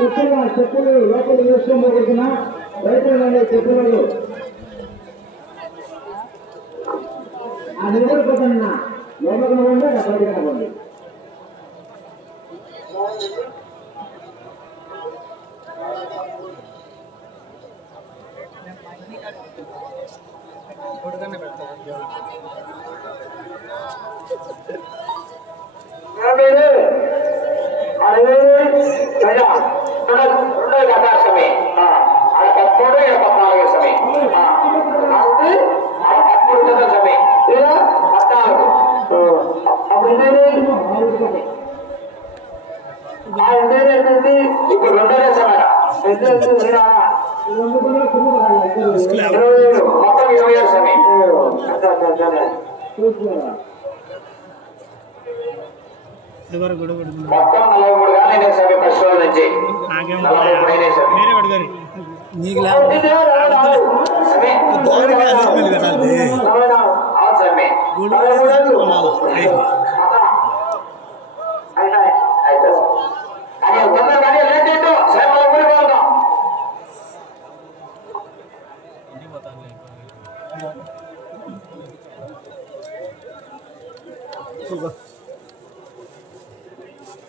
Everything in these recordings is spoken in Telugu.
చెప్పులు చెప్పులు లోపల వేసుకోబోతున్నా. రైతులు చెప్పులు. అది నిద్రపోతున్నా లోపల ఉండే బయట మొత్తం ఇరవై ఏడు సమయం మొత్తం నలభై మూడు గాలి అయినా సమయం ఫస్ట్ రోజు నుంచి నాకేం నలభై మూడు దానికి అదే పెళ్ళి కట్టాలి నలభై నాలుగు అవును సమయం నలభై మూడు ఏళ్ళు. అయినా అయితే కానీ తొందర కానీ లేట్ ఏంటో సరే మన ఊరికి వెళ్దాం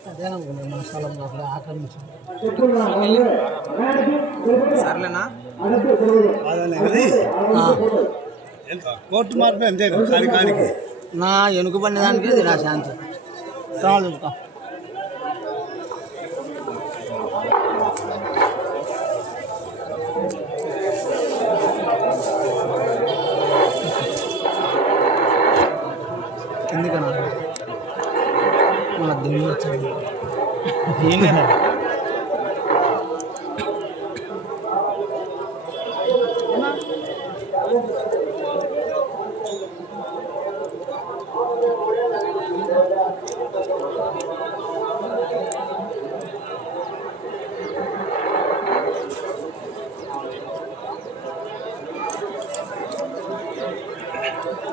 అదే అనుకున్నాను మన స్థలం అక్కడ ఆక్రమించి సర్లేనా? కోర్టు మార్పు అంతే నా వెనుకబడిన దానికి ఇది నా శాంతి తర్వాత చూసుకో అవును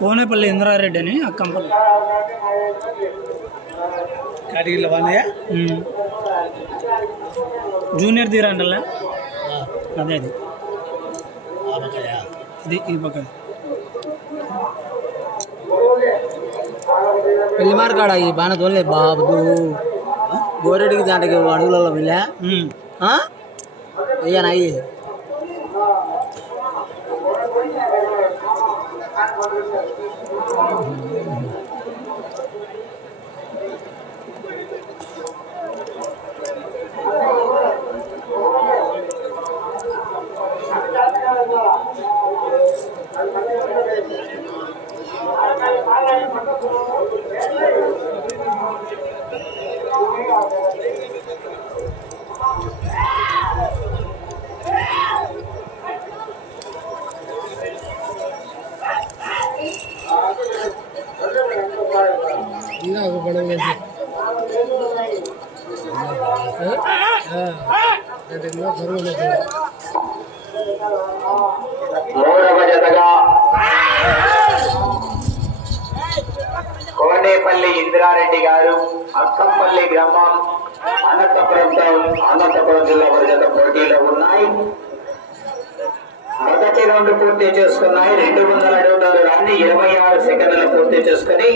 కోనేపల్లి ఇంద్రారెడ్డి అని అక్కంపల్లి కాడికి వానయ్య ఉమ్. జూనియర్ తీరంటల్లా అదే అది. ఇది ఈ పక్క పెళ్ళి మార్కాడ ఈ బాణ తోలే బాబు? గోరెడికి దాంట్కి అడుగులలో వెళ్ళా అయ్యి ఇంకా ఒక పడవ వేసి మూడవ జతగా కోనేపల్లి ఇందిరారెడ్డి గారు అక్కంపల్లి గ్రామం అనంతపురం టౌన్ అనంతపురం జిల్లా పరిషత్ పోటీలో ఉన్నాయి మొదటి రౌండ్ పూర్తి చేసుకున్నాయి. రెండు వందల అడుగుతారు. రాని ఇరవై ఆరు సెకండ్లు పూర్తి చేసుకుని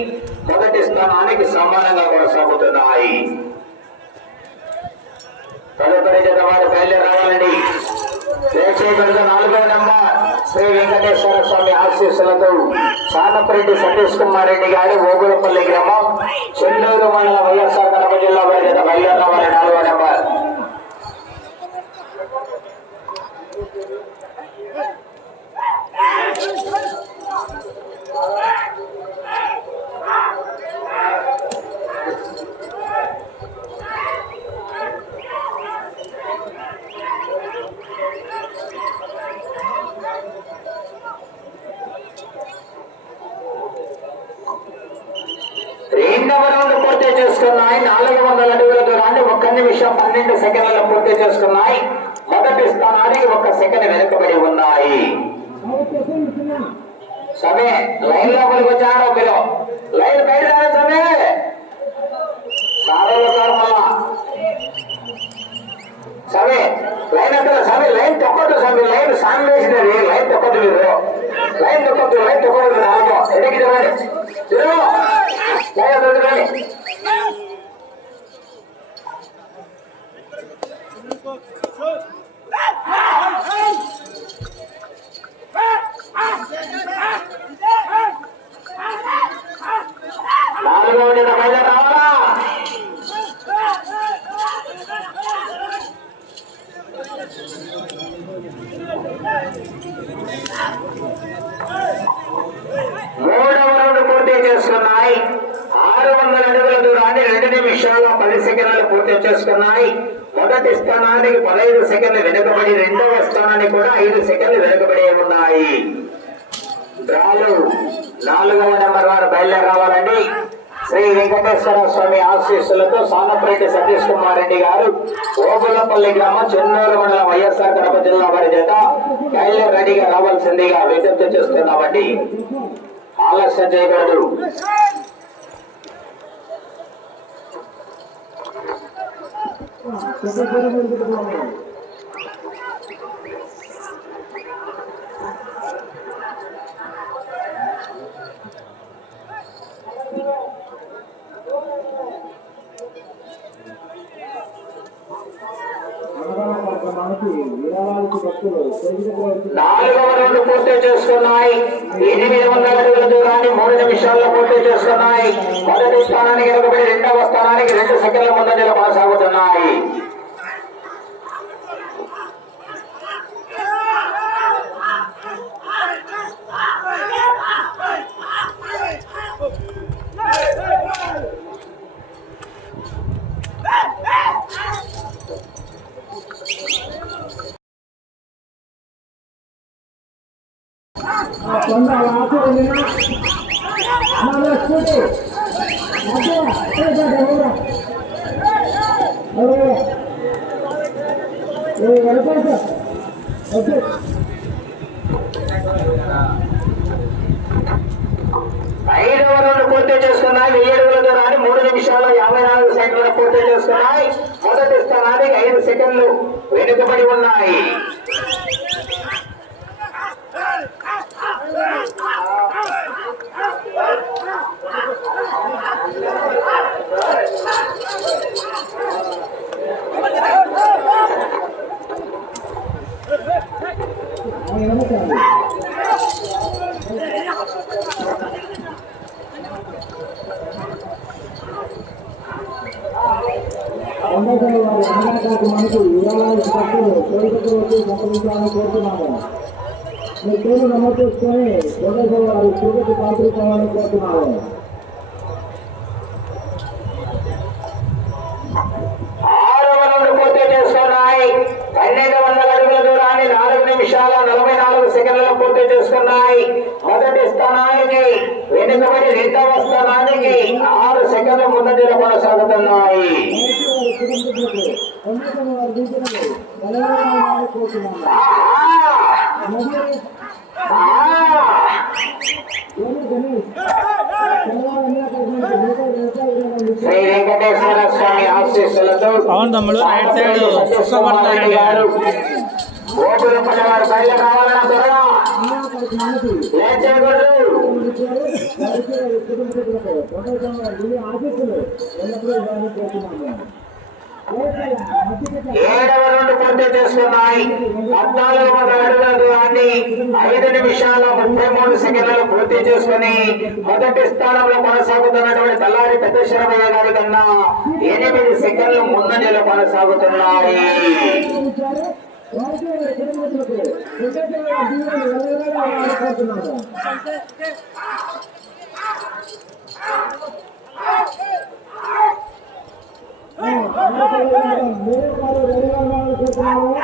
మొదటి స్థానానికి సమానంగా కొనసాగుతున్నాయి తదుపరి జత వారు బయలుదేరాలండి రావాలండి నాలుగో నెంబర్ శ్రీ వెంకటేశ్వర స్వామి ఆశీస్సులతో సానపరెడ్డి సతీష్ కుమార్ రెడ్డి గారి ఓగులపల్లి గ్రామం చెన్నూరు మండల వైఎస్ఆర్ కడప జిల్లా బయలుదేరి బయలుదేరి రావాలి నాలుగో నెంబర్ రెండవ రౌండ్ పూర్తి చేసుకున్నాయి నాలుగు వందల అడుగుల దూరాన్ని ఒక్క నిమిషం పన్నెండు సెకండ్లలో పూర్తి చేసుకున్నాయి మొదటి ఒక్క సెకండ్ వెనుకబడి ఉన్నాయి. సమే లైన్ లోపలికి వచ్చారో మీరు లైన్ బయట రాదు సమే. సారలో సార్ సమే లైన్ అక్కడ సమే లైన్ తప్పదు సమే. లైన్ సామి వేసినది. లైన్ తప్పదు మీరు. లైన్ తప్పదు లైన్ తప్పదు నాలుగో. ఎడికి తిరగండి తిరుగు లైన్ తిరగండి నాలుగో మూడవ రౌండ్ పూర్తి చేసుకున్నాయి. ఆరు వందల అడుగుల దూరాన్ని రెండు నిమిషాల్లో పది సెకండ్లు పూర్తి చేసుకున్నాయి. మొదటి స్థానానికి పదహైదు సెకండ్లు వెనుకబడి రెండవ స్థానానికి కూడా ఐదు సెకండ్లు వెనుకబడి ఉన్నాయి. డ్రాలు నాలుగవ నెంబర్ వారు బయలుదేరి రావాలండి శ్రీ వెంకటేశ్వర స్వామి ఆశీస్సులతో సానపరెడ్డి సతీష్ కుమార్ రెడ్డి గారు ఓబులపల్లి గ్రామం చెన్నూరు మండలం వైఎస్ఆర్ కడప జిల్లా వారి చేత బయలుదేరి రెడీగా రావాల్సిందిగా విజ్ఞప్తి చేస్తున్నామండి. ఆలస్యం చేయకూడదు. Jadi, pada bentuk. నాలుగవ రౌండ్ పూర్తి చేసుకున్నాయి. ఎనిమిది వందల అడుగుల దూరాన్ని మూడు నిమిషాల్లో పూర్తి చేసుకున్నాయి. మొదటి స్థానానికి వెనుకబడి రెండవ స్థానానికి రెండు సెకండ్ల ముందంజలు కొనసాగుతున్నాయి Oh. కార్యక్రమానికి విరాళాలకు భక్తులు చేతికి వచ్చి సంప్రదించాలని కోరుతున్నాము. మీ పేరు నమోదు చేసుకొని కొండగల వారి తిరుపతి పాత్రికాలని కోరుతున్నాము. పన్నెండు వందల అడుగుల దూరాన్ని నాలుగు నిమిషాల నలభై నాలుగు సెకండ్లలో పూర్తి చేసుకున్నాయి. మొదటి స్థానానికి వెనుకబడి రెండవ స్థానానికి ఆరు సెకండ్ల ముందంజలు కొనసాగుతున్నాయి. కొండగల వారి దీపనలు శ్రీ వెంకటేశ్వర స్వామి ఆశీస్సులతో అవును తమ్ముడు, రైట్ సైడ్ సుఖపడతాయి గారు ఓపులపల్లి వారు బయలు కావాలన్న త్వరగా లేట్ చేయకూడదు ఏడవ రెండు పూర్తి చేసుకున్నాయి. పద్నాలుగు వందల అడుగుల దూరాన్ని ఐదు నిమిషాల ముప్పై మూడు సెకండ్లు పూర్తి చేసుకుని మొదటి స్థానంలో కొనసాగుతున్నటువంటి తల్లారి పెద్దశ్వరమయ్య గారి కన్నా ఎనిమిది సెకండ్లు ముందంజలు కొనసాగుతున్నాయి. மேற்பார்வை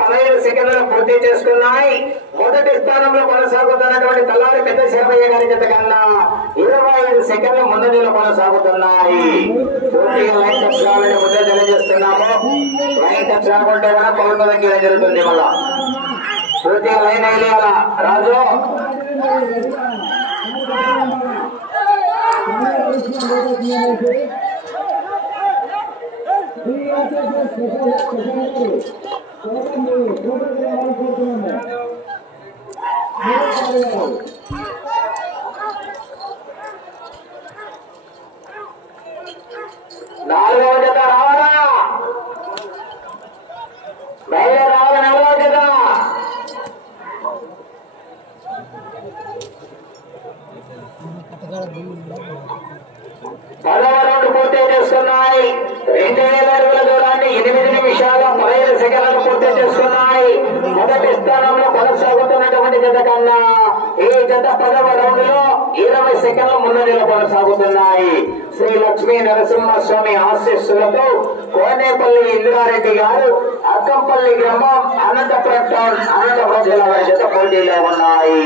పదహైదు సెకండ్లు పూర్తి చేసుకున్నాయి. మొదటి స్థానంలో కొనసాగుతున్నటువంటి తల్లారి పెద్ద శర్మయ్య గారి జత కన్నా సెకండ్ ఐదు సెకండ్ల ముందంజలో కొనసాగుతున్నాయి. పూర్తిగా లైన్ టచ్ కావాలని ముందే తెలియజేస్తున్నాము. లైన్ టచ్ రాకుంటే కూడా పౌరుల దగ్గర జరుగుతుంది మళ్ళా. పూర్తిగా లైన్ వేయాలా రాజు? Thank you జత రావాలా బయలు రావాలి నాలుగవ జత కట్టకాడ భూమి పదవ రౌండ్ పూర్తి చేసుకున్నాయి రెండు వేల అడుగుల దూరాన్ని ఎనిమిది నిమిషాల పదహైదు సెకండ్లు పూర్తి చేసుకున్నాయి మొదటి స్థానంలో కొనసాగుతున్నటువంటి జత కన్నా ఈ జత పదవ రౌండ్లో ఇరవై సెకండ్ల ముందంజలో కొనసాగుతున్నాయి శ్రీ లక్ష్మీ నరసింహస్వామి ఆశీస్సులతో కోనేపల్లి ఇందిరారెడ్డి గారు అక్కంపల్లి గ్రామం అనంతపురం టౌన్ అనంతపురం జిల్లా పరిషత్ పోటీలో ఉన్నాయి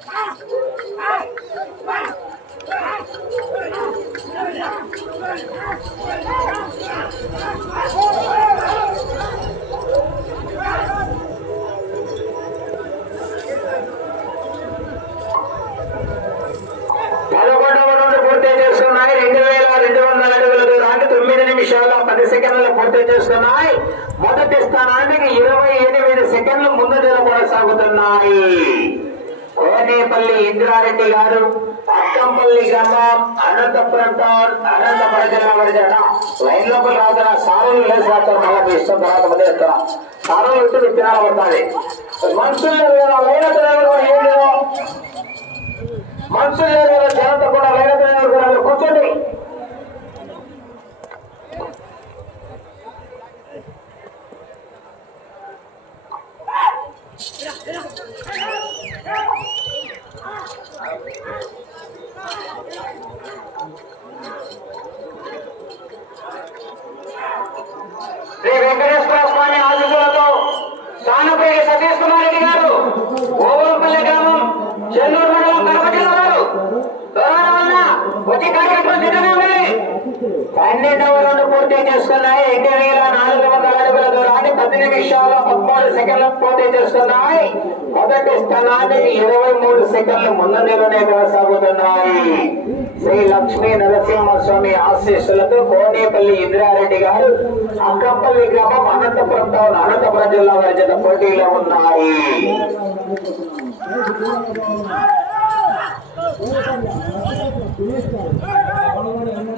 Ah రౌండ్ పూర్తి చేసుకున్నాయి రెండు వేల రెండు వందల అడుగుల దూరాన్ని తొమ్మిది నిమిషాల పది సెకండ్లు పూర్తి చేస్తున్నాయి. మొదటి స్థానానికి ఇరవై ఎనిమిది సెకండ్లు ముందంజలో కొనసాగుతున్నాయి కోనేపల్లి ఇందిరారెడ్డి గారు అక్కంపల్లి గ్రామం అనంతపురం టౌన్ అనంతపురం జిల్లా వరజన లైన్ లోపల రావుతున్న సారులు లేచి రాస్తారు మళ్ళీ మీ ఇష్టం తర్వాత మధ్య ఇస్తారా సారులు ఇటు విత్తనాలు మనుషులు లైన్ ఏం లేదు మనుషులు జనత కూడా లేకపోయినా మీరు కూర్చోండి శ్రీ వెంకటేశ్వర స్వామి ఆశీస్సులతో సానుపేట సతీష్ కుమార్ రెడ్డి గారు ఓవలపల్లి గ్రామం చెన్నూరు మండలం కడప జిల్లా వారు. వల్ల వచ్చి కార్యక్రమం పన్నెండవ రౌండ్ పూర్తి చేస్తున్నాయి ఎన్ని వేల నాలుగు వందల అడుగుల దూరాన్ని పది నిమిషాల్లో పదమూడు సెకండ్లు పూర్తి చేస్తున్నాయి మొదటి స్థలానికి ఇరవై మూడు సెకండ్లు ముందు ముందంజలోనే కొనసాగుతున్నాయి. శ్రీ లక్ష్మీ నరసింహస్వామి ఆశీస్సులతో కోనేపల్లి ఇంద్రారెడ్డి గారు అక్కపల్లి గ్రామం అనంతపురం టౌన్ అనంతపురం జిల్లా వారి చేత పోటీలో ఉన్నాయి. Thank.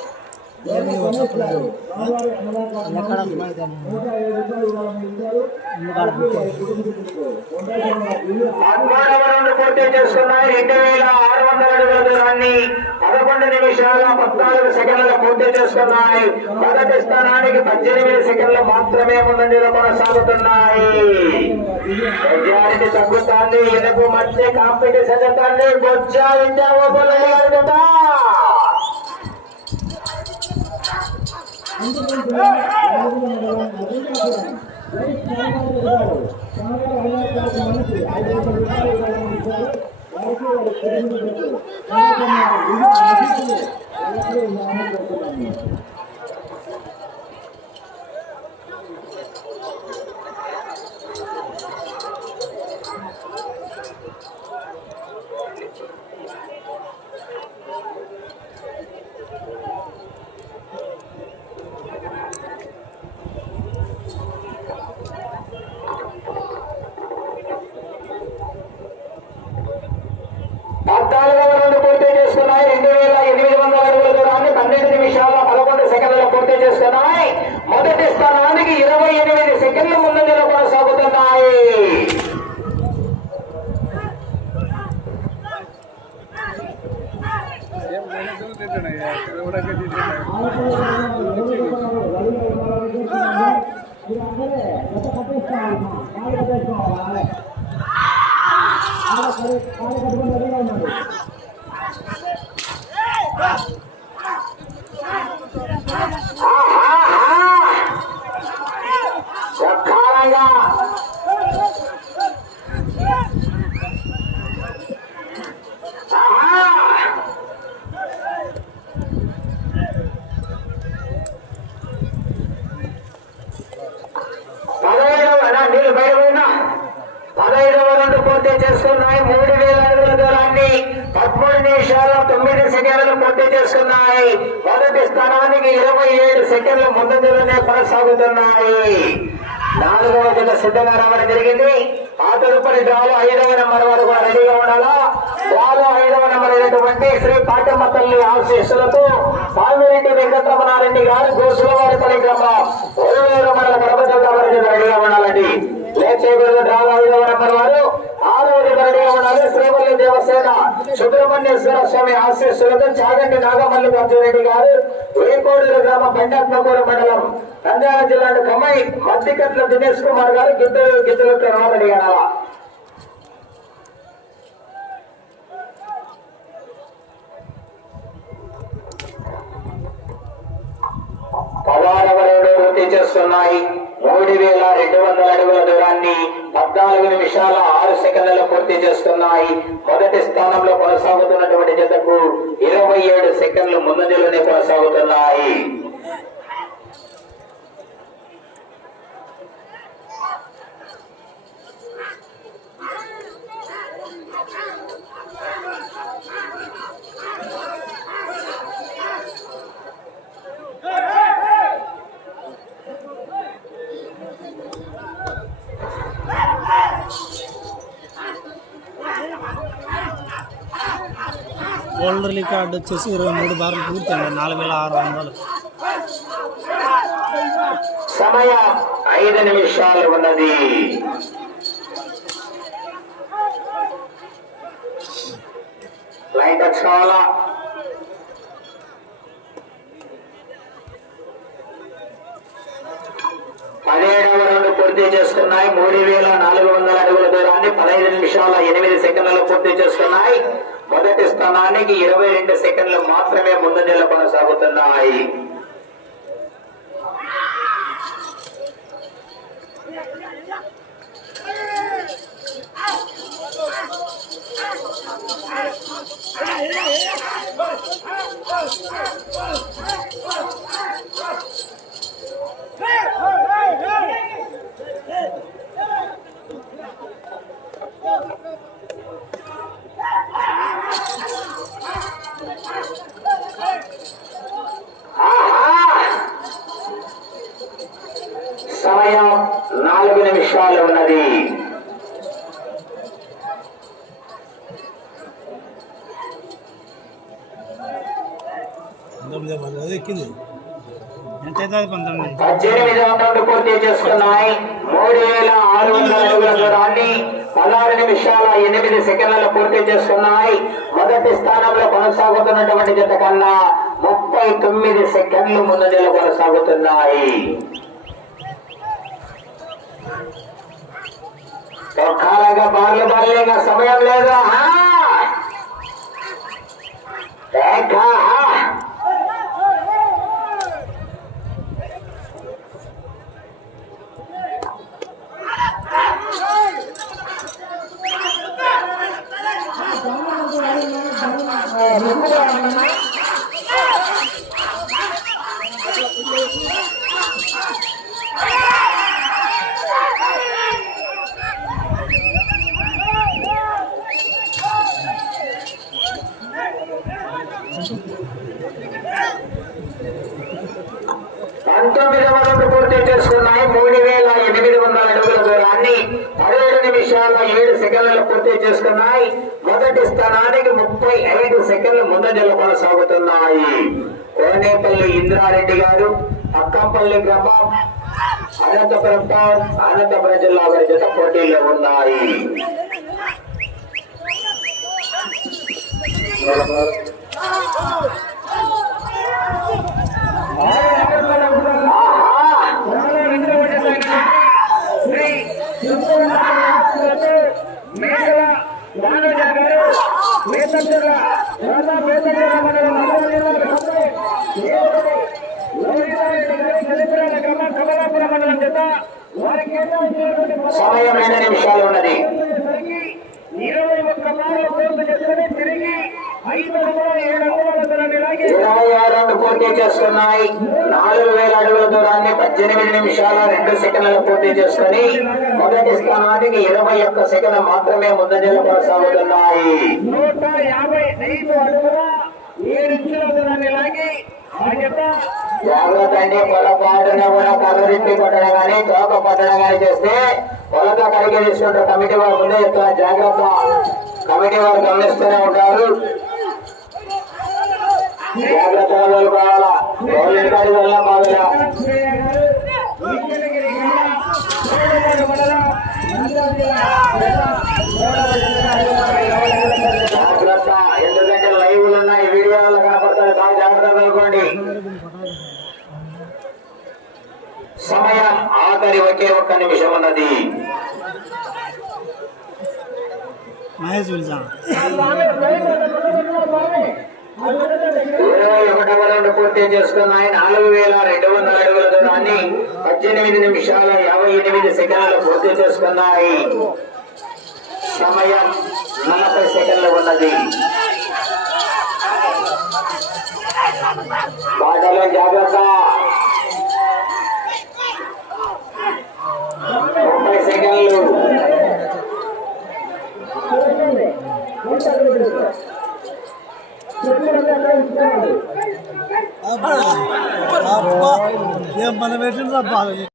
పూర్తి చేసుకున్నాయి రెండు వేల ఆరు వందల అడుగుల దూరాన్ని పదకొండు నిమిషాల పద్నాలుగు సెకండ్ల పూర్తి చేసుకున్నాయి మొదటి స్థానానికి పద్దెనిమిది సెకండ్లు మాత్రమే ముందంజలో కొనసాగుతున్నాయి. మెజారిటీ తగ్గుతాంది ఎనుపు మధ్య కాంపిటీషన్ జరుగుతుంది బొజ్జా విద్యా ఓపెన్ గారు కదా పద్నాలుగవ घेतलेलं नाही एवढा कधी नाही తొమ్మిది సెకండ్లు పోటీ చేస్తున్నాయి. మొదటి స్థానానికి ఇరవై ఏడు సెకండ్ల ముందంజలోనే కొనసాగుతున్నాయి. నాలుగవ జత సిద్ధంగా రావడం జరిగింది. ఆ తదుపరి డ్రాలో ఐదవ నెంబర్ వరకు రెడీగా ఉండాలా? డ్రాలో ఐదవ నెంబర్ అయినటువంటి శ్రీ పాటమ్మ తల్లి ఆశీస్సులతో పాల్మిరెడ్డి వెంకటరమణారెడ్డి గారు గోసులవారి పరిగ్రహం ఓవేరు మండల కడప జిల్లా వారి రెడీగా ఉండాలండి. లేట్ చేయకూడదు డ్రాలో ఐదవ నెంబర్ వారు. ఉండాలి శ్రీవల్లి దేవసేన సుబ్రహ్మణ్యేశ్వర స్వామి ఆశీస్సులతో చాగంటి నాగమల్లి రెడ్డి గారు వేకోడూరు గ్రామం బండాత్మకూరు మండలం నంద్యాల జిల్లా కమ్మై మద్దికట్ల దినేష్ కుమార్ గారు గిద్దలు గిద్దలు రావాలని అనాలా పదహారవ రెండు పూర్తి చేస్తున్నాయి. మూడు వేల రెండు వందల అడుగుల దూరాన్ని పద్నాలుగు నిమిషాల ఆరు సెకండ్లలో పూర్తి చేస్తున్నాయి. మొదటి స్థానంలో కొనసాగుతున్నటువంటి జతకు ఇరవై ఏడు సెకండ్లు ముందంజలోనే కొనసాగుతున్నాయి. వరల్డ్ రికార్డ్ వచ్చేసి ఇరవై మూడు బార్లు పూర్తయింది. నాలుగు వేల ఆరు వందలు. సమయం ఐదు నిమిషాలు ఉన్నది. లైన్ టచ్ కావాలా? పదిహేడవ రౌండ్ పూర్తి చేసుకున్నాయి మూడు వేల నాలుగు వందల అడుగుల దూరాన్ని పదహైదు నిమిషాల ఎనిమిది సెకండ్లలో పూర్తి చేసుకున్నాయి మొదటి స్థానానికి ఇరవై రెండు సెకండ్లు మాత్రమే ముందంజలో కొనసాగుతున్నాయి పద్దెనిమిది వందలు పూర్తి చేసుకున్నాయి. మూడు వేల ఆరు వందల అడుగుల దూరాన్ని పదహారు నిమిషాల ఎనిమిది సెకండ్లలో పూర్తి చేసుకున్నాయి. మొదటి స్థానంలో కొనసాగుతున్నటువంటి జత కన్నా ముప్పై తొమ్మిది సెకండ్లు ముందంజలో కొనసాగుతున్నాయి ఒక్కలాగా బార్లు బార్లేగా సమయం లేదా ఆ! ఏకా! పంతొమ్మిది వందలు పూర్తి చేసుకున్నాయి మూడు వేల ఎనిమిది వందల అడుగుల దూరాన్ని పదిహేడు నిమిషాల ఏడు సెకండ్లు పూర్తి చేసుకున్నాయి మొదటి స్థానానికి ముప్పై ఐదు సెకండ్లు ముందంజలు కొనసాగుతున్నాయి కోనేపల్లి ఇంద్రారెడ్డి గారు అక్కంపల్లి గ్రామం అనంతపురం టౌన్ అనంతపురం జిల్లా వారి చేత పోటీల్లో ఉన్నాయి. సమయం రెండు నిమిషాలు ఉన్నది. ఇరవై ఆరు రెండు పూర్తి చేస్తున్నాయి నాలుగు వేల అడుగుల దూరాన్ని పద్దెనిమిది నిమిషాల రెండు సెకండ్లు పూర్తి చేసుకుని మొదటి స్థానానికి ఇరవై ఒక్క సెకండ్ మాత్రమే ముందంజలు కొనసాగుతున్నాయి నూట యాభై ఐదు అడుగుల ఏడు నిమిషాల దూరాన్ని లాగి ఆ జాగ్రత్త అండి పొలపాటున కూడా కలరిప్పి కొట్టడం కానీ తోక పట్టడం కానీ చేస్తే పొలక కడిగి తీసుకుంటారు కమిటీ వారు ముందే చెప్తారు. జాగ్రత్త. కమిటీ వారు గమనిస్తూనే ఉంటారు. జాగ్రత్తగా వెళ్ళుకోవాలా గవర్నమెంట్ కాడికి వెళ్ళినా జాగ్రత్త. ఎందుకంటే లైవ్లు ఉన్నాయి వీడియోలు కనపడతాయి. బాగా అనుకోండి సమయం ఆఖరి ఒకే ఒక్క నిమిషం ఉన్నది. ఇరవై ఒకటవ రౌండ్ పూర్తి చేసుకున్నాయి. నాలుగు వేల రెండు వందల అడుగుల దూరాన్ని పద్దెనిమిది నిమిషాల యాభై ఎనిమిది సెకండ్లు పూర్తి చేసుకున్నాయి. సమయం నలభై సెకండ్లు ఉన్నది. బాటలో జాగ్రత్త. ముప్పై సెకండ్లు. ఏం పని పెట్టిండ్రా బాగా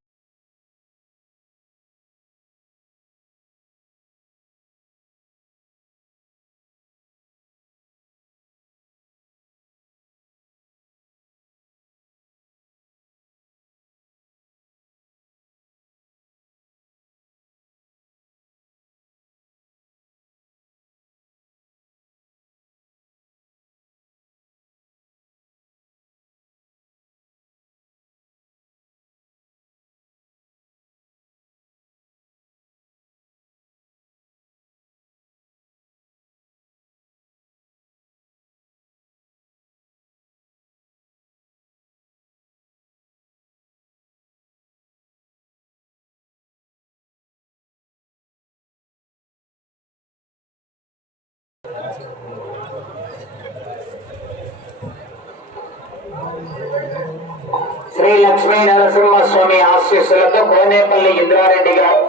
శ్రీ లక్ష్మీ నరసింహస్వామి ఆశీస్సులతో కోనేపల్లి ఇంద్రారెడ్డి గారు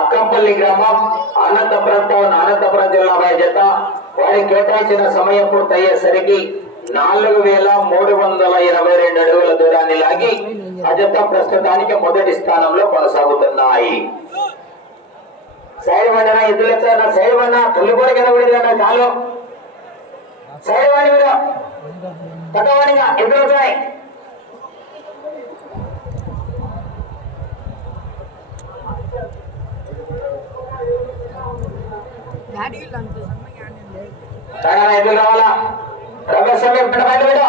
అక్కంపల్లి గ్రామం అనంతపురం టౌన్ అనంతపురం జిల్లా వారి జత వారి కేటాయించిన సమయం పూర్తయ్యేసరికి నాలుగు వేల మూడు వందల ఇరవై రెండు అడుగుల దూరాన్ని లాగి అజంతా ప్రస్తుతానికి మొదటి స్థానంలో కొనసాగుతున్నాయి. సైడ్ ఎందుకు వచ్చారు నా సైడ్ వన్నా తొలి కూడా కింద పడింది కాలు సైడ్ వాడి ఎందుకు పక్కవాడిగా ఎద్దులు వచ్చాయి ఎద్దులు రావాలా రమేష్ సమయం బయట పెట్ట.